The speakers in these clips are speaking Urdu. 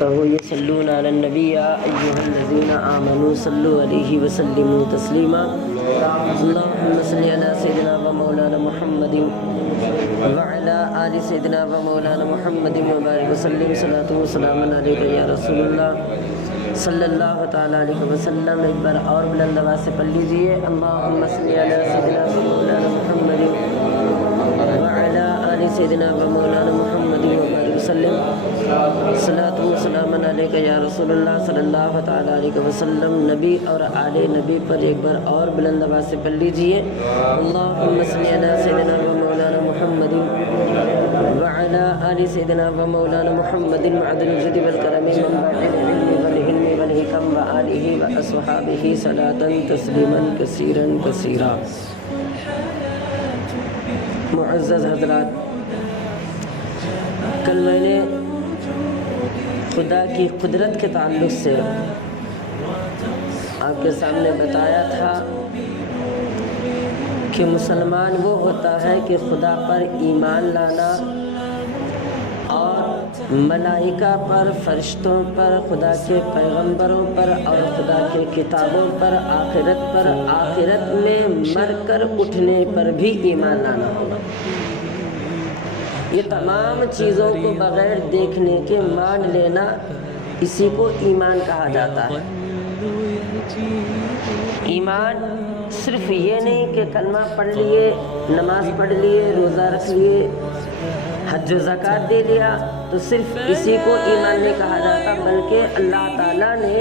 يصلون على النبي يا أيها الذين آمنوا صلوا عليه وسلموا تسليما اللهم صل على سيدنا ومولانا محمد وعلى آل سيدنا ومولانا محمد وبارك وسلم صلاة وسلام عليك يا رسول الله صلی اللہ تعالیٰ علیہ وسلم. ایک بار اور بلند آواز سے پڑھ لیجیے اللہم صلی علی سیدنا ومولانا محمد وعلی آل سیدنا ومولانا محمد وبارک وسلم صلاۃ و سلام علیک یا رسول اللہ صلی اللہ تعالیٰ علیہ وسلم. نبی اور آل نبی پر ایک بار اور بلند آواز سے پڑھ لیجیے اللہم صلی علی سیدنا ومولانا محمد وعلی آل سیدنا ومولانا محمد معدن الجود والکرم منبع العلم والحلم والحکم وآلہ واصحابہ صلاۃ تسلیما کثیرا کثیرا. معزز حضرات، کل میں نے خدا کی قدرت کے تعلق سے آپ کے سامنے بتایا تھا کہ مسلمان وہ ہوتا ہے کہ خدا پر ایمان لانا اور ملائکہ پر، فرشتوں پر، خدا کے پیغمبروں پر اور خدا کے کتابوں پر، آخرت میں مر کر اٹھنے پر بھی ایمان لانا ہوگا. یہ تمام چیزوں کو بغیر دیکھنے کے مان لینا، اسی کو ایمان کہا جاتا ہے. ایمان صرف یہ نہیں کہ کلمہ پڑھ لیے، نماز پڑھ لیے، روزہ رکھ لیے، حج و زکوٰۃ دے لیا تو صرف اسی کو ایمان نہیں کہا جاتا، بلکہ اللہ تعالیٰ نے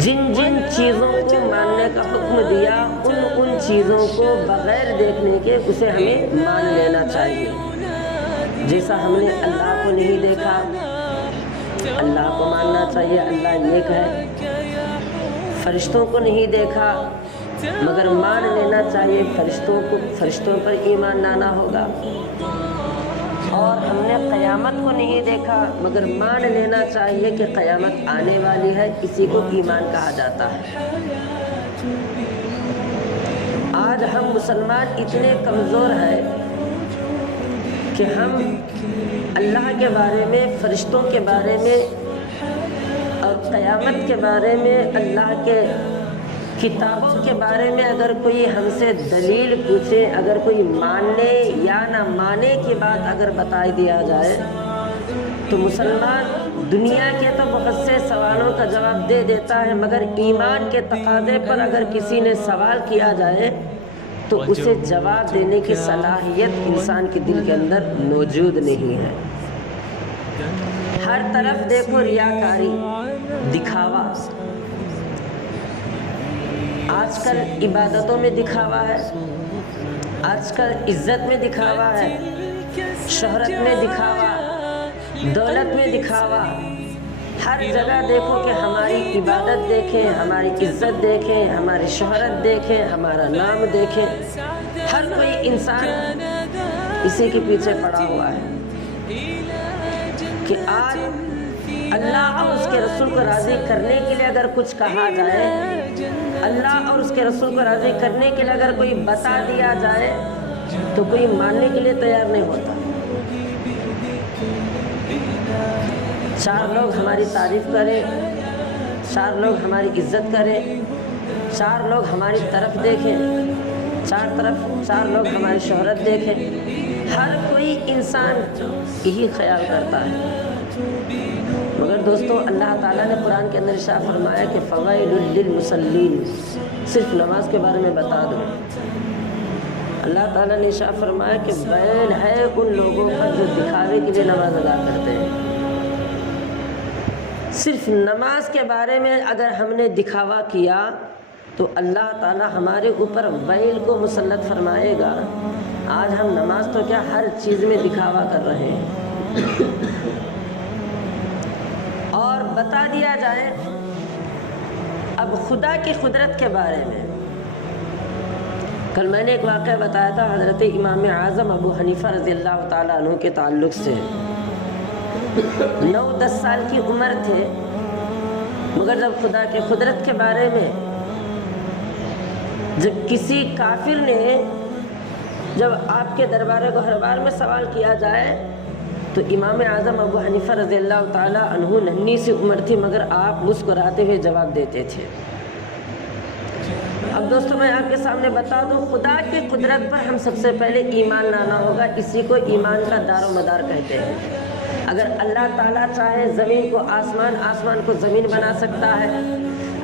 جن جن چیزوں کو ماننے کا حکم دیا ان چیزوں کو بغیر دیکھنے کے اسے ہمیں مان لینا چاہیے. جیسا ہم نے اللہ کو نہیں دیکھا، اللہ کو ماننا چاہیے، اللہ نیک ہے. فرشتوں کو نہیں دیکھا مگر مان لینا چاہیے، فرشتوں پر ایمان لانا ہوگا. اور ہم نے قیامت کو نہیں دیکھا مگر مان لینا چاہیے کہ قیامت آنے والی ہے، اسی کو ایمان کہا جاتا ہے. آج ہم مسلمان اتنے کمزور ہیں کہ ہم اللہ کے بارے میں، فرشتوں کے بارے میں اور قیامت کے بارے میں، اللہ کے کتابوں کے بارے میں اگر کوئی ہم سے دلیل پوچھے، اگر کوئی ماننے یا نہ مانے کی بات اگر بتا دیا جائے تو مسلمان دنیا کے تو بہت سے سوالوں کا جواب دے دیتا ہے، مگر ایمان کے تقاضے پر اگر کسی نے سوال کیا جائے تو اسے جواب دینے کی صلاحیت انسان کے دل کے اندر موجود نہیں ہے. ہر طرف دیکھو ریاکاری، دکھاوا. آج کل عبادتوں میں دکھاوا ہے، آج کل عزت میں دکھاوا ہے، شہرت میں دکھاوا، دولت میں دکھاوا. ہر جگہ دیکھو کہ ہماری عبادت دیکھیں، ہماری عزت دیکھیں، ہماری شہرت دیکھیں، ہمارا نام دیکھیں. ہر کوئی انسان اسی کے پیچھے پڑا ہوا ہے کہ آج اللہ اور اس کے رسول کو راضی کرنے کے لیے اگر کچھ کہا جائے، اللہ اور اس کے رسول کو راضی کرنے کے لیے اگر کوئی بتا دیا جائے تو کوئی ماننے کے لیے تیار نہیں ہوتا. چار لوگ ہماری تعریف کریں، چار لوگ ہماری عزت کریں، چار لوگ ہماری طرف دیکھیں، چار لوگ ہماری شہرت دیکھیں. ہر کوئی انسان یہی خیال کرتا ہے. مگر دوستو، اللہ تعالیٰ نے قرآن کے اندر ارشاد فرمایا کہ فویل للمصلین. صرف نماز کے بارے میں بتا دو. اللہ تعالیٰ نے ارشاد فرمایا کہ ویل ہے ان لوگوں پر جو دکھاوے کے لیے نماز ادا کرتے ہیں. صرف نماز کے بارے میں اگر ہم نے دکھاوا کیا تو اللہ تعالیٰ ہمارے اوپر ویل کو مسلط فرمائے گا. آج ہم نماز تو کیا ہر چیز میں دکھاوا کر رہے ہیں. اور بتا دیا جائے اب خدا کی قدرت کے بارے میں. کل میں نے ایک واقعہ بتایا تھا حضرت امام اعظم ابو حنیفہ رضی اللہ تعالیٰ عنہ کے تعلق سے. 9-10 سال کی عمر تھے، مگر جب خدا کے قدرت کے بارے میں جب کسی کافر نے جب آپ کے دربار گوہربار میں سوال کیا جائے تو امام اعظم ابو حنیفہ رضی اللہ تعالیٰ عنہ ننھی سی عمر تھی مگر آپ مسکراتے ہوئے جواب دیتے تھے۔ اب دوستوں میں آپ کے سامنے بتا دوں، خدا کی قدرت پر ہم سب سے پہلے ایمان لانا ہوگا، اسی کو ایمان کا دار و مدار کہتے ہیں۔ اگر اللہ تعالیٰ چاہے زمین کو آسمان، آسمان کو زمین بنا سکتا ہے،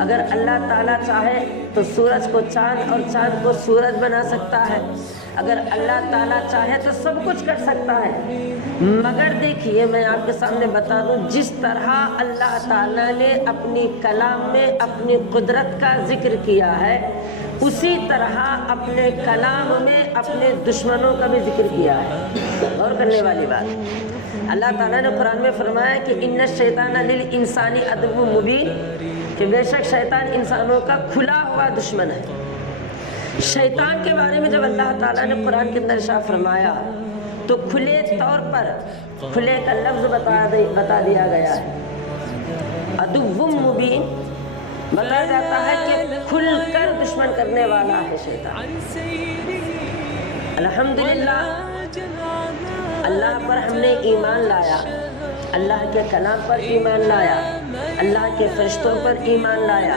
اگر اللہ تعالیٰ چاہے تو سورج کو چاند اور چاند کو سورج بنا سکتا ہے، اگر اللہ تعالیٰ چاہے تو سب کچھ کر سکتا ہے۔ مگر دیکھیے میں آپ کے سامنے بتا دوں، جس طرح اللہ تعالیٰ نے اپنی کلام میں اپنی قدرت کا ذکر کیا ہے، اسی طرح اپنے کلام میں اپنے دشمنوں کا بھی ذکر کیا ہے۔ غور کرنے والی بات، اللہ تعالیٰ نے قرآن میں فرمایا کہ ان الشیطان للانسان عدو مبین، کہ بے شک شیطان انسانوں کا کھلا ہوا دشمن ہے۔ شیطان کے بارے میں جب اللہ تعالیٰ نے قرآن کے اندر ارشاد فرمایا تو کھلے طور پر کھلے کا لفظ بتا دیا گیا ہے، عدو مبین، بتایا جاتا ہے کہ کھل کر دشمن کرنے والا ہے شیطان۔ الحمدللہ اللہ پر ہم نے ایمان لایا، اللہ کے کلام پر ایمان لایا، اللہ کے فرشتوں پر ایمان لایا،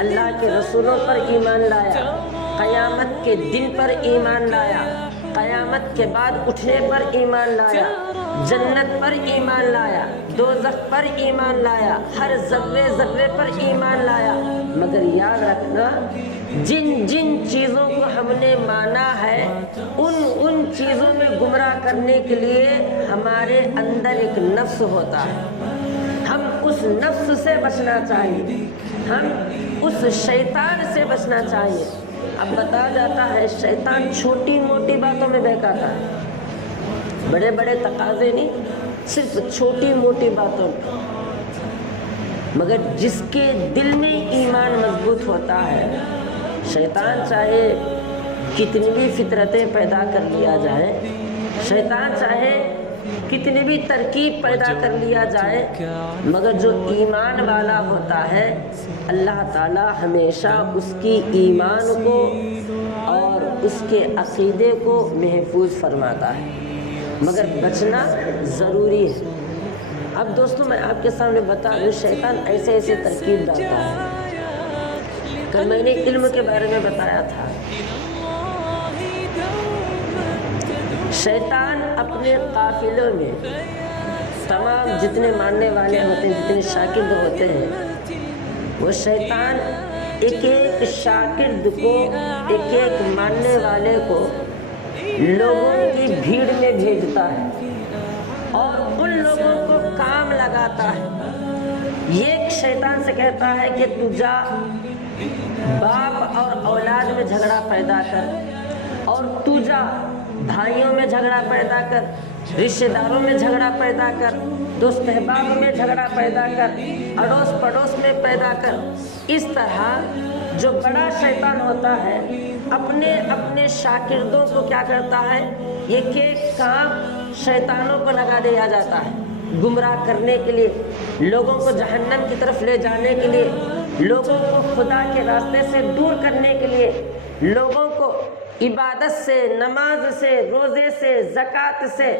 اللہ کے رسولوں پر ایمان لایا، قیامت کے دن پر ایمان لایا، قیامت کے بعد اٹھنے پر ایمان لایا، جنت پر ایمان لایا، دوزخ پر ایمان لایا، ہر ذرے ذرے پر ایمان لایا۔ مگر یاد رکھنا، جن جن چیزوں کو ہم نے مانا ہے ان چیزوں میں گمراہ کرنے کے لیے ہمارے اندر ایک نفس ہوتا ہے، ہم اس نفس سے بچنا چاہیے، ہم اس شیطان سے بچنا چاہیے۔ اب بتایا جاتا ہے شیطان چھوٹی موٹی باتوں میں بہکاتا ہے، بڑے بڑے تقاضے نہیں، صرف چھوٹی موٹی باتوں میں۔ مگر جس کے دل میں ایمان مضبوط ہوتا ہے، شیطان چاہے کتنی بھی فطرتیں پیدا کر لیا جائے، شیطان چاہے کتنی بھی ترکیب پیدا کر لیا جائے، مگر جو ایمان والا ہوتا ہے اللہ تعالیٰ ہمیشہ اس کی ایمان کو اور اس کے عقیدے کو محفوظ فرماتا ہے، مگر بچنا ضروری ہے۔ اب دوستوں میں آپ کے سامنے بتا دوں، شیطان ایسے ایسے ترکیب ڈالتا ہے۔ کل میں نے علم کے بارے میں بتایا تھا، شیطان اپنے قافلوں میں تمام جتنے ماننے والے ہوتے ہیں، جتنے شاگرد ہوتے ہیں، وہ شیطان ایک ایک شاگرد کو، ایک ایک ماننے والے کو لوگوں کی بھیڑ میں بھیجتا ہے اور ان لوگوں کو کام لگاتا ہے۔ یہ شیطان سے کہتا ہے کہ تو جا باپ اور اولاد میں جھگڑا پیدا کر، اور تو جا بھائیوں میں جھگڑا پیدا کر، رشتہ داروں میں جھگڑا پیدا کر، دوست احباب میں جھگڑا پیدا کر، اڑوس پڑوس میں پیدا کر۔ اس طرح جو بڑا شیطان ہوتا ہے اپنے شاگردوں کو کیا کرتا ہے، ایک ایک کام شیطانوں کو لگا دیا جاتا ہے، گمراہ کرنے کے لیے، لوگوں کو جہنم کی طرف لے جانے کے لیے، لوگوں کو خدا کے راستے سے دور کرنے کے لیے، لوگوں کو عبادت سے، نماز سے، روزے سے، زکوٰۃ سے،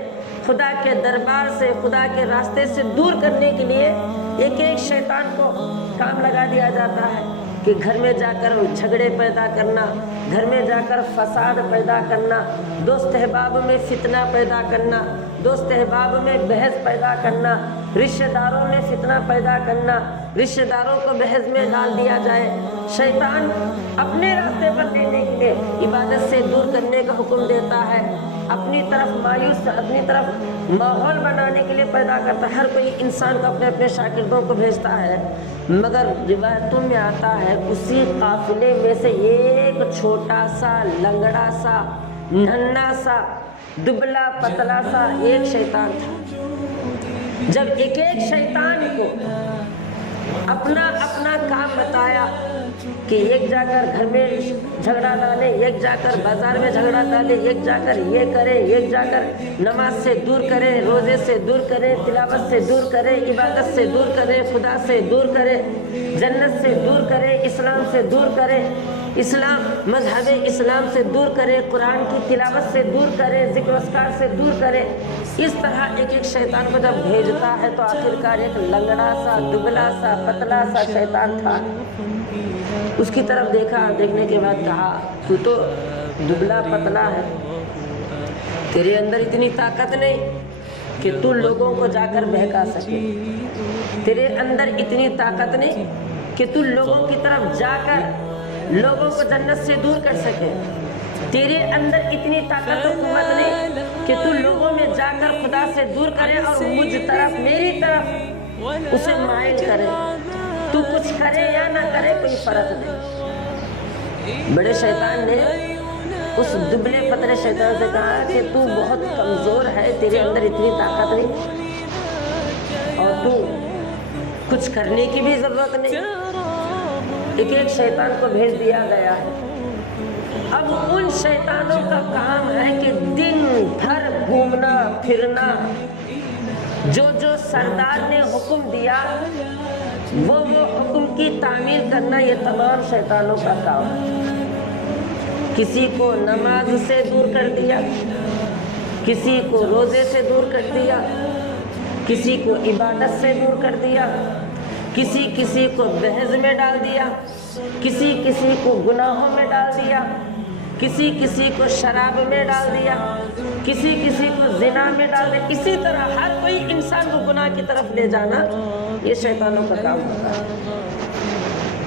خدا کے دربار سے، خدا کے راستے سے دور کرنے کے لیے ایک ایک شیطان کو کام لگا دیا جاتا ہے کہ گھر میں جا کر جھگڑے پیدا کرنا، گھر میں جا کر فساد پیدا کرنا، دوست احباب میں فتنہ پیدا کرنا، دوست احباب میں بحث پیدا کرنا، رشتہ داروں میں فتنہ پیدا کرنا، رشتہ داروں کو بحث میں ڈال دیا جائے۔ شیطان اپنے راستے پر لینے کے لیے عبادت سے دور کرنے کا حکم دیتا ہے، اپنی طرف مایوس، اپنی طرف ماحول بنانے کے لیے پیدا کرتا ہے۔ ہر کوئی انسان کو اپنے اپنے شاگردوں کو بھیجتا ہے، مگر روایتوں میں آتا ہے اسی قافلے میں سے ایک چھوٹا سا، لنگڑا سا، ننھا سا، دبلا پتلا سا ایک شیطان تھا۔ جب ایک ایک شیطان کو اپنا اپنا کام بتایا، کہ ایک جا کر گھر میں جھگڑا ڈالے، ایک جا کر بازار میں جھگڑا ڈالے، ایک جا کر یہ کرے، ایک جا کر نماز سے دور کرے، روزے سے دور کرے، تلاوت سے دور کرے، عبادت سے دور کرے، خدا سے دور کرے، جنت سے دور کرے، اسلام سے دور کرے، مذہب اسلام سے دور کرے، قرآن کی تلاوت سے دور کرے، ذکر و اذکار سے دور کرے۔ اس طرح ایک ایک شیطان کو جب بھیجتا ہے تو آخرکار ایک لنگڑا سا، دبلا سا، پتلا سا شیطان تھا، اس کی طرف دیکھا، دیکھنے کے بعد کہا تو دبلا پتلا ہے، تیرے اندر اتنی طاقت نہیں کہ تو لوگوں کو جا کر بہکا سکے، تیرے اندر اتنی طاقت نہیں کہ تو لوگوں کی طرف جا کر لوگوں کو جنت سے دور کر سکے، تیرے اندر اتنی طاقت و قوت نہیں کہ تو لوگوں میں جا کر خدا سے دور کرے اور مجھ طرف، میری طرف اسے مائل کرے، تو کچھ کرے یا نہ کرے کوئی فرق نہیں۔ بڑے شیطان نے اس دبلے پتلے شیطان سے کہا کہ تو بہت کمزور ہے، تیرے اندر اتنی طاقت نہیں اور تو کچھ کرنے کی بھی ضرورت نہیں۔ ایک ایک شیطان کو بھیج دیا گیا ہے۔ اب ان شیطانوں کا کام ہے کہ دن بھر گھومنا پھرنا، جو سردار نے حکم دیا وہ حکم کی تعمیل کرنا، یہ تمام شیطانوں کا کام ہے۔ کسی کو نماز سے دور کر دیا، کسی کو روزے سے دور کر دیا، کسی کو عبادت سے دور کر دیا، کسی کو بحث میں ڈال دیا، کسی کو گناہوں میں ڈال دیا، کسی کو شراب میں ڈال دیا، کسی کو زنا میں ڈال دیا۔ اسی طرح ہر کوئی انسان کو گناہ کی طرف لے جانا یہ شیطانوں کا کام ہوتا ہے۔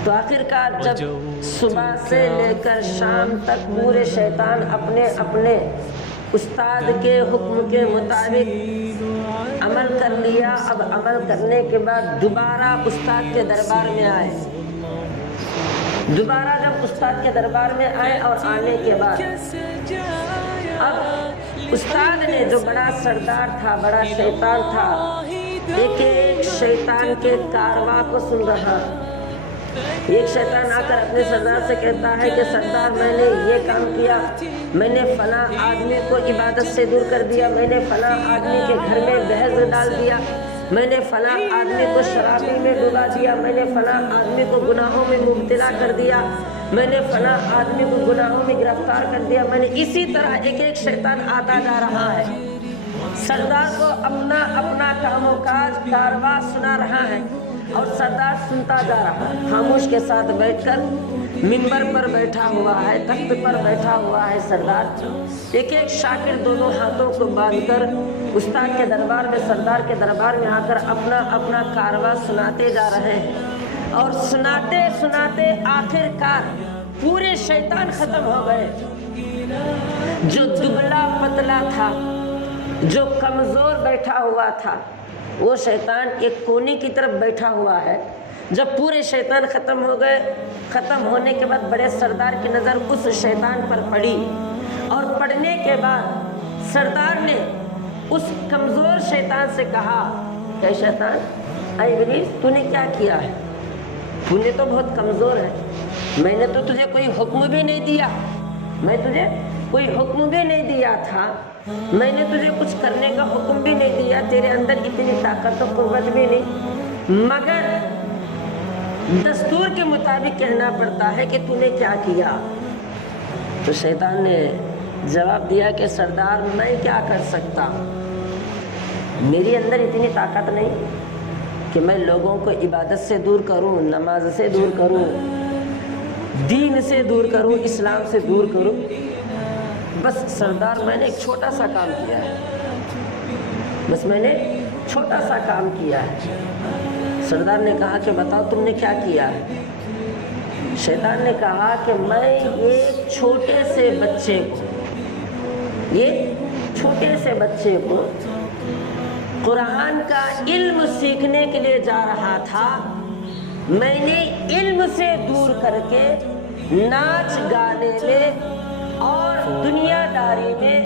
تو آخرکار جب صبح سے لے کر شام تک پورے شیطان اپنے اپنے استاد کے حکم کے مطابق عمل کر لیا، اب عمل کرنے کے بعد دوبارہ استاد کے دربار میں آئے، دوبارہ جب استاد کے دربار میں آئے اور آنے کے بعد اب استاد نے جو بڑا سردار تھا، بڑا شیطان تھا، ایک ایک شیطان کے کارواں کو سن رہا۔ ایک شیطان آ کر اپنے سردار سے کہتا ہے کہ سردار میں نے یہ کام کیا، میں نے فلاں آدمی کو عبادت سے دور کر دیا، میں نے فلاں آدمی کے گھر میں بحث ڈال دیا، میں نے فلاں آدمی کو شرابی میں ڈبا دیا، میں نے فلاں آدمی کو گناہوں میں مبتلا کر دیا، میں نے فلاں آدمی کو گناہوں میں گرفتار کر دیا، میں نے اسی طرح ایک ایک شیطان آتا جا رہا ہے، سردار کو اپنا اپنا کام و کاج کارواں سنا رہا ہے اور سردار سنتا جا رہا ہے، خاموش کے ساتھ بیٹھ کر منبر پر بیٹھا ہوا ہے، تخت پر بیٹھا ہوا ہے سردار، ایک ایک شاگرد دونوں ہاتھوں کو باندھ کر استاد کے دربار میں، سردار کے دربار میں آ کر اپنا اپنا کارواں سناتے جا رہے ہیں، اور سناتے سناتے آخرکار پورے شیطان ختم ہو گئے۔ جو دبلا پتلا تھا، جو کمزور بیٹھا ہوا تھا، وہ شیطان ایک کونے کی طرف بیٹھا ہوا ہے۔ جب پورے شیطان ختم ہو گئے، ختم ہونے کے بعد بڑے سردار کی نظر اس شیطان پر پڑی، اور پڑنے کے بعد سردار نے اس کمزور شیطان سے کہا کہ شیطان، اے ابلیس، تو نے کیا کیا ہے؟ تو نے تو بہت کمزور ہے، میں نے تو تجھے کوئی حکم بھی نہیں دیا، میں تجھے کوئی حکم بھی نہیں دیا تھا، میں نے تجھے کچھ کرنے کا حکم بھی نہیں دیا، تیرے اندر اتنی طاقت و قوت بھی نہیں، مگر دستور کے مطابق کہنا پڑتا ہے کہ تو نے کیا کیا۔ تو شیطان نے جواب دیا کہ سردار، میں کیا کر سکتا، میری اندر اتنی طاقت نہیں کہ میں لوگوں کو عبادت سے دور کروں، نماز سے دور کروں، دین سے دور کروں، اسلام سے دور کروں۔ بس سردار، میں نے ایک چھوٹا سا کام کیا ہے، بس میں نے چھوٹا سا کام کیا ہے۔ سردار نے کہا کہ بتاؤ تم نے کیا کیا ہے؟ شیطان نے کہا کہ میں ایک چھوٹے سے بچے کو قرآن کا علم سیکھنے کے لیے جا رہا تھا، میں نے علم سے دور کر کے ناچ گانے میں اور دنیا داری میں،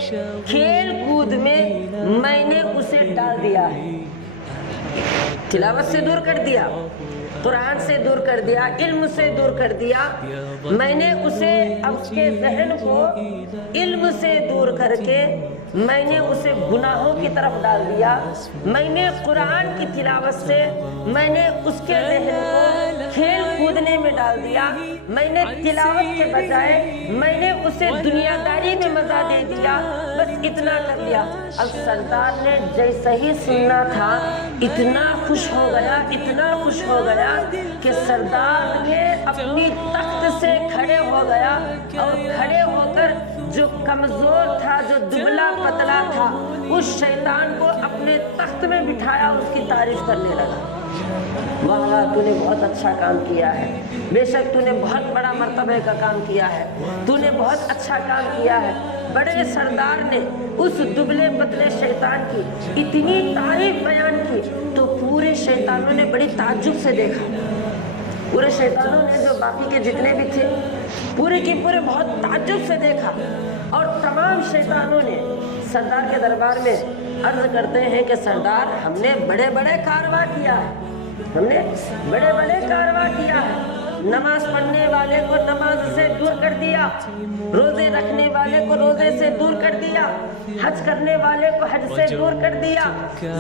کھیل کود میں نے اسے ڈال دیا ہے، تلاوت سے دور کر دیا، قرآن سے دور کر دیا، علم سے دور کر دیا، میں نے اسے اس کے ذہن کو علم سے دور کر کے میں نے اسے گناہوں کی طرف ڈال دیا۔ میں نے قرآن کی تلاوت سے میں نے اس کے ذہن کو کھیل کودنے میں ڈال دیا۔ میں نے تلاوت کے بجائے میں نے اسے دنیا داری میں مزہ دے دیا، بس اتنا کر لیا۔ اب سردار نے جیسا ہی سننا تھا اتنا خوش ہو گیا، اتنا خوش ہو گیا کہ سردار نے اپنی تخت سے کھڑے ہو گیا اور کھڑے ہو کر جو کمزور تھا، جو دبلا پتلا تھا، اس شیطان کو اپنے تخت میں بٹھایا، اس کی تعریف کرنے لگا۔ واہ واہ، تو نے بہت اچھا کام کیا ہے، بے شک تو نے بہت بڑا مرتبے کا کام کیا ہے، تو نے بہت اچھا کام کیا ہے۔ بڑے سردار نے اس دبلے پتلے شیطان کی اتنی تعریف بیان کی تو پورے شیطانوں نے بڑی تعجب سے دیکھا۔ پورے شیطانوں نے جو باقی کے جتنے بھی تھے پورے کی پورے بہت تعجب سے دیکھا، اور تمام شیطانوں نے سردار کے دربار میں عرض کرتے ہیں کہ سردار، ہم نے بڑے بڑے کارواں کیا ہے، ہم نے بڑے بڑے کارواں کیا ہے۔ نماز پڑھنے والے کو نماز سے دور کر دیا، روزے رکھنے والے کو روزے سے دور کر دیا، حج کرنے والے کو حج سے دور کر دیا،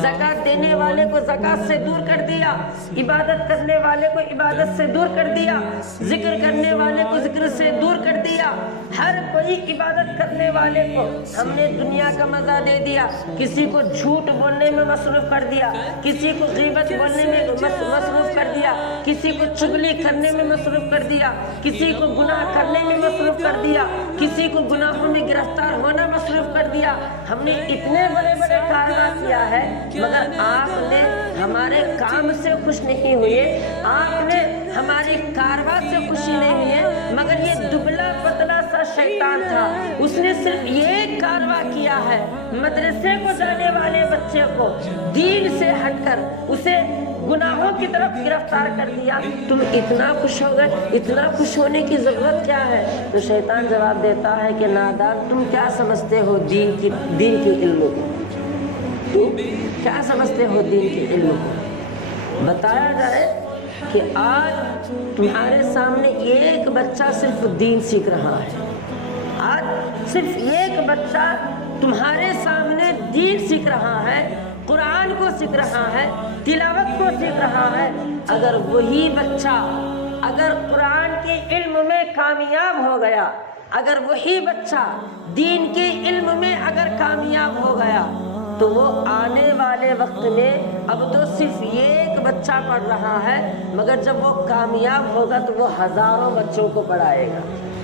زکوٰۃ دینے والے کو زکوٰۃ سے دور کر دیا، عبادت کرنے والے کو عبادت سے دور کر دیا، ذکر کرنے والے کو ذکر سے دور کر دیا۔ ہر کوئی عبادت کرنے والے کو ہم نے دنیا کا مزہ دے دیا، کسی کو جھوٹ بولنے میں مصروف کر دیا، کسی کو غیبت بولنے میں مصروف کر دیا، کسی کو چغلی کرنے میں مصروف کر دیا، کسی کو گناہ کرنے میں مصروف کر دیا، کسی کو گناہوں میں گرفتار ہونا مصروف کر دیا۔ ہم نے اتنے بڑے بڑے کارنامہ کیا ہے، مگر آپ نے ہمارے کام سے خوش نہیں ہوئے، آپ نے ہماری کارواں سے خوشی نہیں ہوئی ہے، مگر یہ دبلا پتلا سا شیطان تھا، اس نے صرف یہ کارواں کیا ہے، مدرسے کو جانے والے بچے کو دین سے ہٹ کر اسے گناہوں کی طرف گرفتار کر دیا۔ تم اتنا خوش ہو گئے، اتنا خوش ہونے کی ضرورت کیا ہے؟ تو شیطان جواب دیتا ہے کہ نادان، تم کیا سمجھتے ہو دین کی علم کو؟ تم کیا سمجھتے ہو دین کے علم کو؟ بتایا جائے کہ آج تمہارے سامنے ایک بچہ صرف دین سیکھ رہا ہے، آج صرف ایک بچہ تمہارے سامنے دین سیکھ رہا ہے، قرآن کو سیکھ رہا ہے، تلاوت کو سیکھ رہا ہے۔ اگر وہی بچہ اگر قرآن کے علم میں کامیاب ہو گیا، اگر وہی بچہ دین کے علم میں اگر کامیاب ہو گیا، تو وہ آنے والے وقت میں اب تو صرف ایک بچہ پڑھ رہا ہے، مگر جب وہ کامیاب ہوگا تو وہ ہزاروں بچوں کو پڑھائے گا،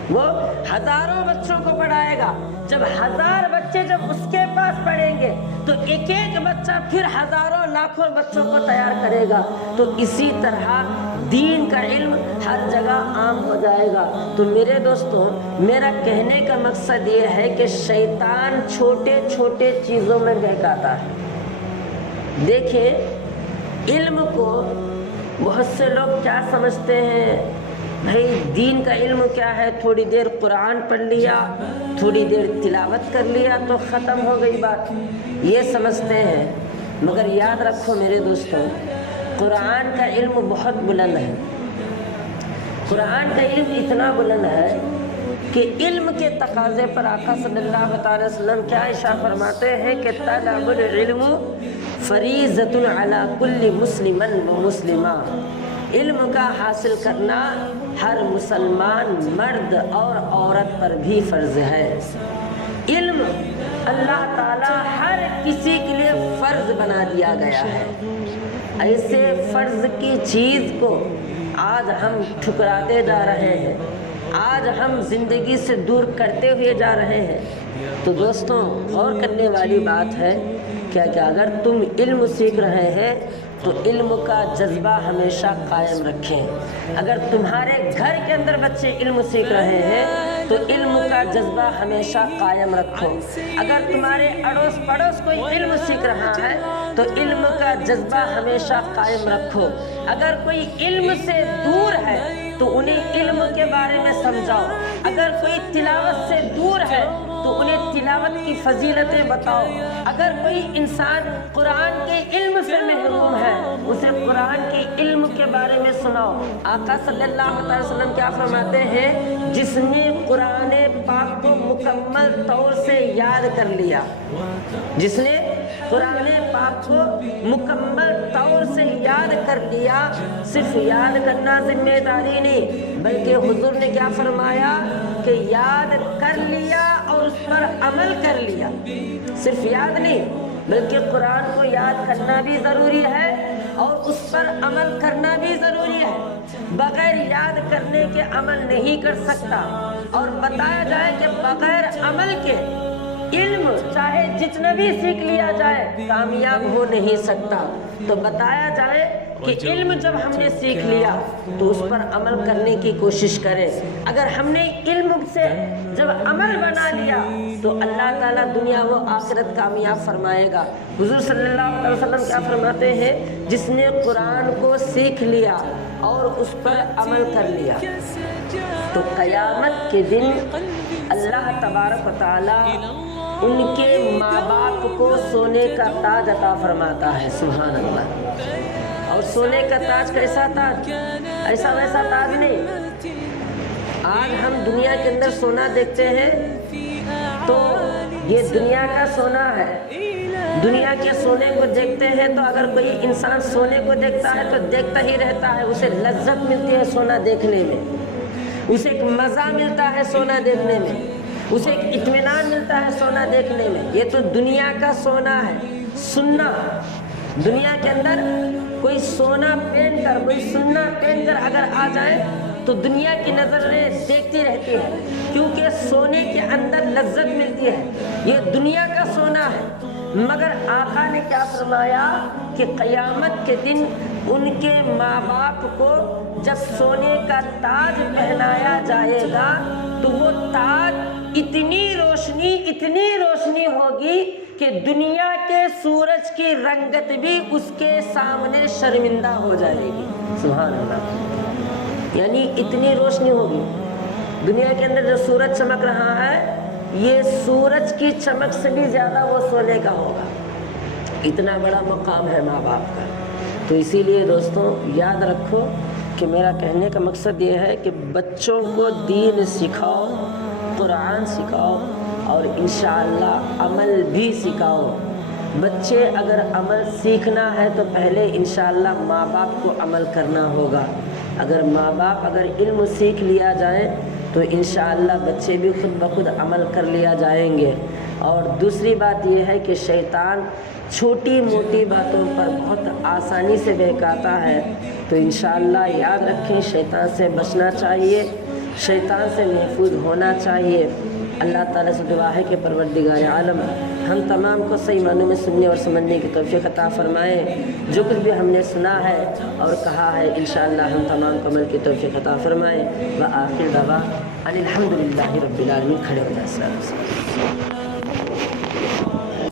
وہ ہزاروں بچوں کو پڑھائے گا۔ جب 1000 بچے جب اس کے پاس پڑھیں گے تو ایک ایک بچہ پھر ہزاروں لاکھوں بچوں کو تیار کرے گا۔ تو اسی طرح دین کا علم ہر جگہ عام ہو جائے گا۔ تو میرے دوستوں، میرا کہنے کا مقصد یہ ہے کہ شیطان چھوٹے چھوٹے چیزوں میں بہکاتا ہے۔ دیکھیں، علم کو بہت سے لوگ کیا سمجھتے ہیں، بھائی دین کا علم کیا ہے، تھوڑی دیر قرآن پڑھ لیا، تھوڑی دیر تلاوت کر لیا تو ختم ہو گئی بات، یہ سمجھتے ہیں۔ مگر یاد رکھو میرے دوستوں، قرآن کا علم بہت بلند ہے، قرآن کا علم اتنا بلند ہے کہ علم کے تقاضے پر آقا صلی اللہ علیہ وسلم کیا ارشاد فرماتے ہیں کہ طلب العلم فریضۃ علی کل مسلم و مسلمہ، علم کا حاصل کرنا ہر مسلمان مرد اور عورت پر بھی فرض ہے۔ علم اللہ تعالیٰ ہر کسی کے لیے فرض بنا دیا گیا ہے۔ ایسے فرض کی چیز کو آج ہم ٹھکراتے جا رہے ہیں، آج ہم زندگی سے دور کرتے ہوئے جا رہے ہیں۔ تو دوستوں، غور کرنے والی بات ہے کہ اگر تم علم سیکھ رہے ہیں تو علم کا جذبہ ہمیشہ قائم رکھیں۔ اگر تمہارے گھر کے اندر بچے علم سیکھ رہے ہیں تو علم کا جذبہ ہمیشہ قائم رکھو۔ اگر تمہارے اڑوس پڑوس کوئی علم سیکھ رہا ہے تو علم کا جذبہ ہمیشہ قائم رکھو۔ اگر کوئی علم سے دور ہے تو انہیں علم کے بارے میں سمجھاؤ۔ اگر کوئی تلاوت سے دور ہے تو انہیں تلاوت کی فضیلتیں بتاؤ۔ اگر کوئی انسان قرآن کے علم سے محروم ہے، اسے قرآن کے علم کے بارے میں سناؤ۔ آقا صلی اللہ علیہ وسلم کیا فرماتے ہیں؟ جس نے قرآن پاک کو مکمل طور سے یاد کر لیا، جس نے قرآن پاک کو مکمل طور سے یاد کر لیا، صرف یاد کرنا ذمہ داری نہیں، بلکہ حضور نے کیا فرمایا کہ یاد کر لیا اور اس پر عمل کر لیا۔ صرف یاد نہیں بلکہ قرآن کو یاد کرنا بھی ضروری ہے اور اس پر عمل کرنا بھی ضروری ہے۔ بغیر یاد کرنے کے عمل نہیں کر سکتا، اور بتایا جائے کہ بغیر عمل کے علم چاہے جتنا بھی سیکھ لیا جائے کامیاب ہو نہیں سکتا۔ تو بتایا جائے کہ علم جب ہم نے سیکھ لیا تو اس پر عمل کرنے کی کوشش کریں۔ اگر ہم نے علم سے جب عمل بنا لیا تو اللہ تعالیٰ دنیا و آخرت کامیاب فرمائے گا۔ حضور صلی اللہ علیہ وسلم کیا فرماتے ہیں؟ جس نے قرآن کو سیکھ لیا اور اس پر عمل کر لیا تو قیامت کے دن اللہ تبارک و تعالیٰ ان کے ماں باپ کو سونے کا تاج عطا فرماتا ہے۔ سبحان اللہ۔ اور سونے کا تاج کیسا تاج؟ ایسا ویسا تاج نہیں۔ آج ہم دنیا کے اندر سونا دیکھتے ہیں تو یہ دنیا کا سونا ہے۔ دنیا کے سونے کو دیکھتے ہیں تو اگر کوئی انسان سونے کو دیکھتا ہے تو دیکھتا ہی رہتا ہے، اسے لذت ملتی ہے سونا دیکھنے میں، اسے ایک مزہ ملتا ہے سونا دیکھنے میں، اسے ایک اطمینان ملتا ہے سونا دیکھنے میں۔ یہ تو دنیا کا سونا ہے۔ سننا، دنیا کے اندر کوئی سونا پہن کر، کوئی سننا پہن کر اگر آ جائے تو دنیا کی نظریں دیکھتی رہتی ہے، کیونکہ سونے کے اندر لذت ملتی ہے۔ یہ دنیا کا سونا ہے۔ مگر آقا نے کیا فرمایا کہ قیامت کے دن ان کے ماں باپ کو جب سونے کا تاج پہنایا جائے گا تو وہ تاج اتنی روشنی ہوگی کہ دنیا کے سورج کی رنگت بھی اس کے سامنے شرمندہ ہو جائے گی۔ سبحان اللہ۔ یعنی اتنی روشنی ہوگی۔ دنیا کے اندر جو سورج چمک رہا ہے یہ سورج کی چمک سے بھی زیادہ وہ سونے کا ہوگا۔ اتنا بڑا مقام ہے ماں باپ کا۔ تو اسی لیے دوستوں یاد رکھو کہ میرا کہنے کا مقصد یہ ہے کہ بچوں کو دین سکھاؤ، قرآن سکھاؤ اور انشاءاللہ عمل بھی سکھاؤ۔ بچے اگر عمل سیکھنا ہے تو پہلے انشاءاللہ ماں باپ کو عمل کرنا ہوگا۔ اگر ماں باپ اگر علم سیکھ لیا جائے تو انشاءاللہ بچے بھی خود بخود عمل کر لیا جائیں گے۔ اور دوسری بات یہ ہے کہ شیطان چھوٹی موٹی باتوں پر بہت آسانی سے بہکاتا ہے، تو انشاءاللہ یاد رکھیں شیطان سے بچنا چاہیے، شیطان سے محفوظ ہونا چاہیے۔ اللہ تعالیٰ سے دعا ہے کہ پروردگار عالم ہم تمام کو صحیح معنوں میں سننے اور سمجھنے کی توفیق عطا فرمائے۔ جو کچھ بھی ہم نے سنا ہے اور کہا ہے انشاءاللہ ہم تمام کو عمل کی توفیق عطا فرمائے۔ وآخر دعوانا ان الحمدللہ رب العالمین۔ کھڑے ہو جائیں۔